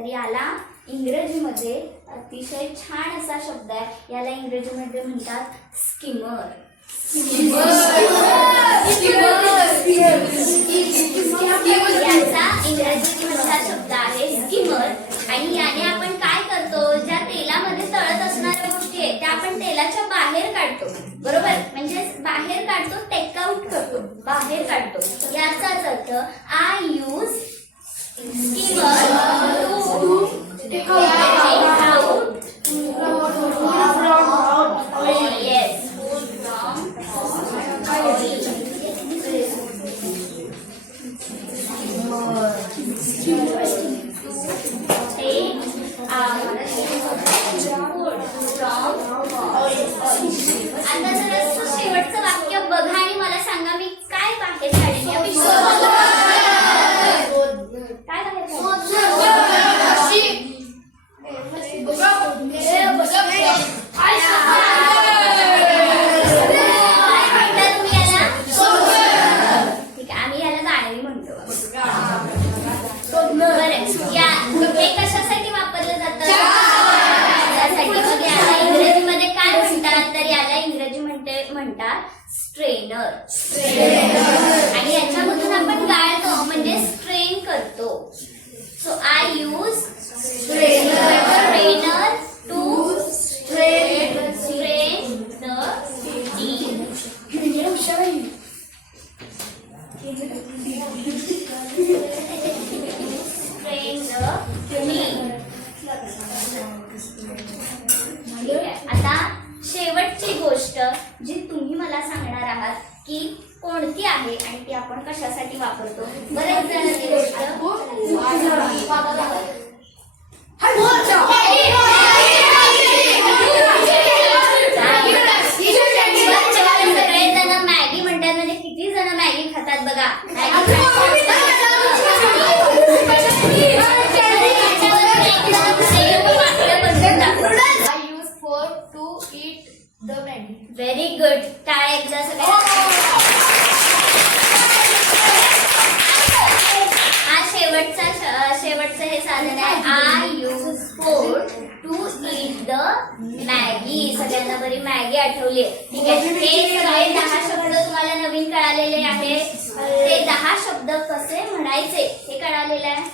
तर याला इंग्रजीमध्ये अतिशय छान असा शब्द आहे. याला इंग्रजीमध्ये म्हणतात स्किमर. याचा इंग्रजीत मधला शब्द आहे स्किमर. आणि याने आपण काय करतो, ज्या तेलामध्ये तळत असणाऱ्या गोष्टी आहेत त्या आपण तेलाच्या बाहेर काढतो. बरोबर, म्हणजे बाहेर काढतो, टेक आउट करतो, बाहेर काढतो. याचाच अर्थ I use skimmer to take out आता जरा शेवटचं वाक्य बघा आणि मला सांगा मी काय बाहेर काढले. काय ठीक आहे, आम्ही याला गाणी म्हणतो. हे कशासाठी वापरलं जातं? इंग्रजीमध्ये काय म्हणतात, तर याला इंग्रजी म्हणतात स्ट्रेनर. आणि याच्यामधून आपण गाळतो म्हणजे स्ट्रेन करतो. So I use strainer to strain the tea. आता शेवटची गोष्ट जी तुम्ही मला सांगणार आहात की कोणती आहे आणि ती आपण कशासाठी वापरतो. बरेच जण ती गोष्ट सगळेजण मॅगी म्हणतात. म्हणजे किती जण मॅगी खातात बघा. Very good. टाळ्या एकदा सगळ्या. हा शेवटचं हे साधन आहे. I use fork to eat the Maggi. सगळ्यांना बरी मॅगी आठवली. ठीक आहे, हे सगळे 10 शब्द तुम्हाला नवीन कळालेले आहेत. ते 10 शब्द कसे म्हणायचे हे कळालेलं आहे.